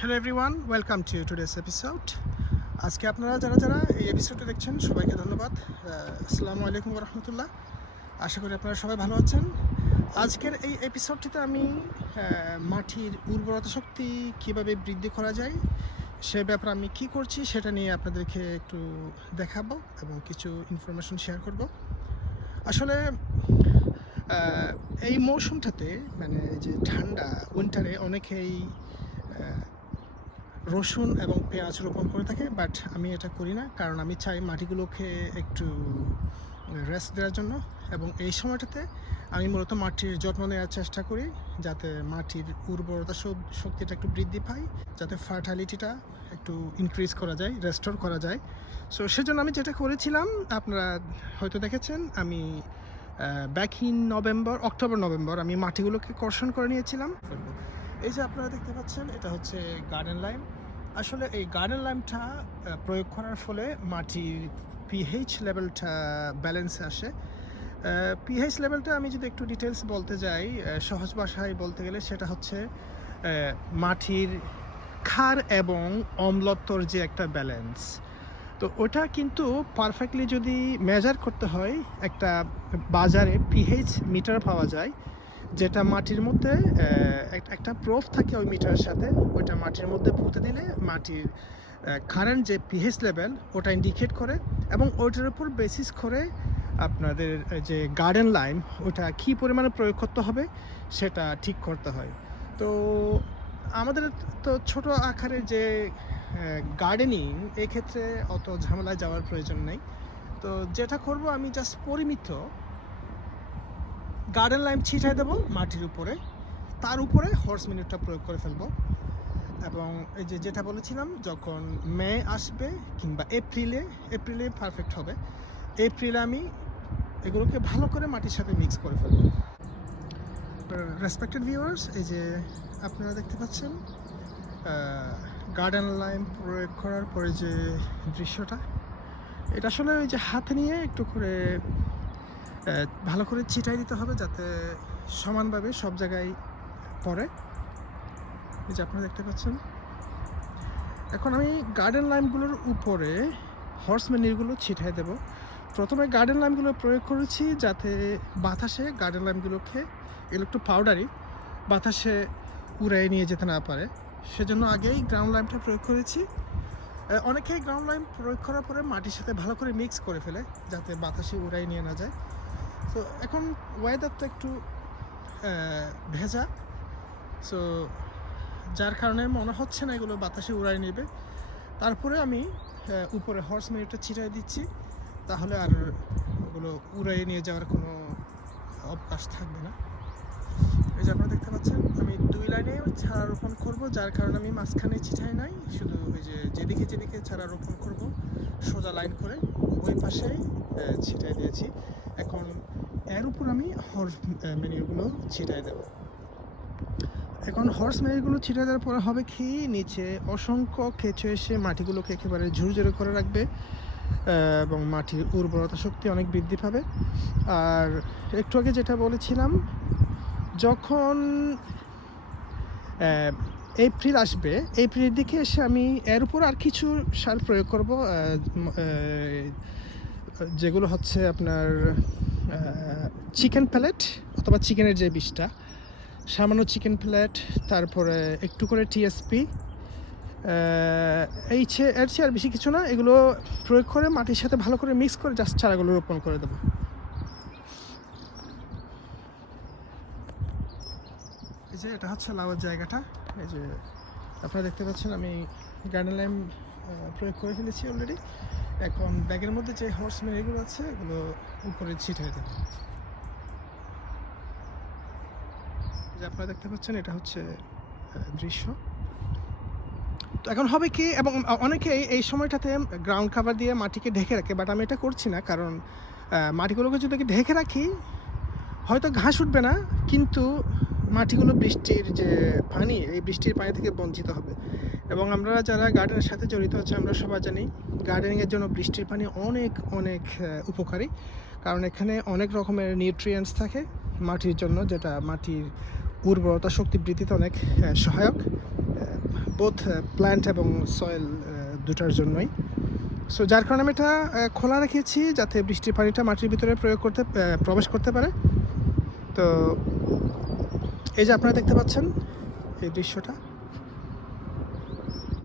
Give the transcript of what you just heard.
Hello everyone welcome to today's episode আজকে আপনারা যারা যারা এই এপিসোডটা দেখছেন, সবাইকে ধন্যবাদ। আসসালামু আলাইকুম রহমতুল্লাহ। আশা করি আপনারা সবাই ভালো আছেন। আজকের এই এপিসোডটিতে আমি মাটির উর্বরতা শক্তি কীভাবে বৃদ্ধি করা যায়, সে ব্যাপারে আমি কি করছি সেটা নিয়ে আপনাদেরকে একটু দেখাবো এবং কিছু ইনফরমেশন শেয়ার করব। আসলে এই মৌসুমটাতে মানে যে ঠান্ডা উইন্টারে অনেকেই রসুন এবং পেঁয়াজ রোপণ করে থাকে বাট আমি এটা করি না, কারণ আমি চাই মাটিগুলোকে একটু রেস্ট দেওয়ার জন্য। এবং এই সময়টাতে আমি মূলত মাটির যত্ন নেওয়ার চেষ্টা করি, যাতে মাটির উর্বরতা শক- শক্তিটা একটু বৃদ্ধি পায়, যাতে ফার্টালিটিটা একটু ইনক্রিজ করা যায় রেস্টোর করা যায়। সো সেজন্য আমি যেটা করেছিলাম, আপনারা হয়তো দেখেছেন, আমি back in November October November আমি মাটিগুলোকে কর্ষণ করে নিয়েছিলাম। এই যে আপনারা দেখতে পাচ্ছেন, এটা হচ্ছে গার্ডেন লাইম আসলে এই গার্ডেন লাইমটা প্রয়োগ করার ফলে মাটির পিএইচ লেভেলটা ব্যালেন্সে আসে। পিএইচ লেভেলটা আমি যদি একটু ডিটেলস বলতে যাই সহজ ভাষায় বলতে গেলে সেটা হচ্ছে মাটির ক্ষার এবং অম্লত্বর যে একটা ব্যালেন্স তো ওটা কিন্তু পারফেক্টলি যদি মেজার করতে হয়, একটা বাজারে পিএইচ মিটার পাওয়া যায় যেটা মাটির মধ্যে একটা প্রোফ থাকে ওই মিটারের সাথে, ওইটা মাটির মধ্যে পুঁতে দিলে মাটির কারেন্ট যে পিএইচ লেভেল ওটা ইন্ডিকেট করে এবং ওইটার উপর বেসিস করে আপনাদের যে গার্ডেন লাইম ওটা কী পরিমাণে প্রয়োগ করতে হবে সেটা ঠিক করতে হয়। তো আমাদের তো ছোট আকারে যে গার্ডেনিং এক্ষেত্রে অত ঝামেলায় যাওয়ার প্রয়োজন নেই। তো যেটা করব আমি জাস্ট পরিমিত গার্ডেন লাইম ছিটাই দেবো মাটির উপরে। তার উপরে হর্স মিনিটটা প্রয়োগ করে ফেলব। এবং এই যে যেটা বলেছিলাম, যখন মে আসবে কিংবা এপ্রিলে এপ্রিলে পারফেক্ট হবে। এপ্রিলে আমি এগুলোকে ভালো করে মাটির সাথে মিক্স করে ফেলব। রেসপেক্টেড ভিউয়ার্স এই যে আপনারা দেখতে পাচ্ছেন গার্ডেন লাইম প্রয়োগ করার পরে যে দৃশ্যটা, এটা আসলে ওই যে হাতে নিয়ে একটু করে ভালো করে ছিটাই দিতে হবে যাতে সমানভাবে সব জায়গায় পড়ে। এই যে আপনারা দেখতে পাচ্ছেন। এখন আমি গার্ডেন লাইমগুলোর উপরে হর্স ম্যানিরগুলো ছিটাই দেব। প্রথমে গার্ডেন লাইমগুলো প্রয়োগ করেছি যাতে বাতাসে গার্ডেন লাইমগুলোকে এগুলো একটু পাউডারি বাতাসে উড়াই নিয়ে যেতে না পারে। সেজন্য আগেই গ্রাউন্ড লাইমটা প্রয়োগ করেছি। অনেকেই গ্রাউন্ড লাইম প্রয়োগ করার পরে মাটির সাথে ভালো করে মিক্স করে ফেলে যাতে বাতাসে উড়াই নিয়ে না যায়। তো এখন ওয়েদারটা একটু ভেজা। সো যার কারণে মনে হচ্ছে না এগুলো বাতাসে উড়াই নেবে। তারপরে আমি উপরে হর্স মিনিটটা ছিটাই দিচ্ছি। তাহলে আর ওগুলো উড়াই নিয়ে যাওয়ার কোনো অবকাশ থাকবে না। যে আপনারা দেখতে পাচ্ছেন আমি দুই লাইনে ছাড়া রোপণ করব যার কারণে আমি মাঝখানে ছিটাই নাই। শুধু ওই যে যেদিকে যেদিকে ছাড়া রোপণ করব সোজা লাইন করে ওই আহ, ছিটাই দিয়েছি। এখন এর উপর আমি হর্স মেনিউগুলো ছিটাই দেবো। এখন হর্স মেনিগুলো ছিটাই দেওয়ার পরে হবে কি? নিচে অসংখ্য কেঁচো এসে মাটিগুলোকে একেবারে ঝুরঝুরে করে রাখবে এবং মাটির উর্বরতা শক্তি অনেক বৃদ্ধি পাবে। আর একটু আগে যেটা বলেছিলাম যখন এপ্রিল আসবে, এপ্রিলের দিকে এসে আমি এর উপর আর কিছু সার প্রয়োগ করব যেগুলো হচ্ছে আপনার চিকেন প্যালেট অথবা চিকেনের যে বিষটা, সামান্য চিকেন প্লেট তারপরে একটু করে টিএসপি এই এর চেয়ে আর বেশি কিছু না, এগুলো প্রয়োগ করে মাটির সাথে ভালো করে মিক্স করে জাস্ট চারাগুলো রোপণ করে দেবো। যে এটা হচ্ছে লাউয়ের জায়গাটা। এই যে আপনারা দেখতে পাচ্ছেন আমি গার্ডেন লাইম প্রয়োগ করে ফেলেছি অলরেডি এখন ব্যাগের মধ্যে যে হর্স মেরিগুলো আছে, এগুলো উপরে ছিটিয়ে দেবো যে আপনারা দেখতে পাচ্ছেন, এটা হচ্ছে দৃশ্য। তো এখন হবে কি, এবং অনেকেই এই সময়টাতে গ্রাউন্ড কাভার দিয়ে মাটিকে ঢেকে রাখে বাট আমি এটা করছি না, কারণ মাটিগুলোকে যদি ঢেকে রাখি, হয়তো ঘাস উঠবে না, কিন্তু মাটিগুলো বৃষ্টির যে পানি, এই বৃষ্টির পানি থেকে বঞ্চিত হবে। এবং আমরা যারা গার্ডেনের সাথে জড়িত আছে, আমরা সবাই জানি গার্ডেনিংয়ের জন্য বৃষ্টির পানি অনেক অনেক উপকারী। কারণ এখানে অনেক রকমের নিউট্রিয়েন্টস থাকে মাটির জন্য, যেটা মাটির উর্বরতা শক্তি বৃদ্ধিতে অনেক সহায়ক বোথ প্ল্যান্ট এবং সয়েল দুটার জন্যই। সো যার কারণে আমি এটা খোলা রেখেছি যাতে বৃষ্টির পানিটা মাটির ভিতরে প্রয়োগ করতে প্রবেশ করতে পারে। তো এই যে আপনারা দেখতে পাচ্ছেন এই দৃশ্যটা।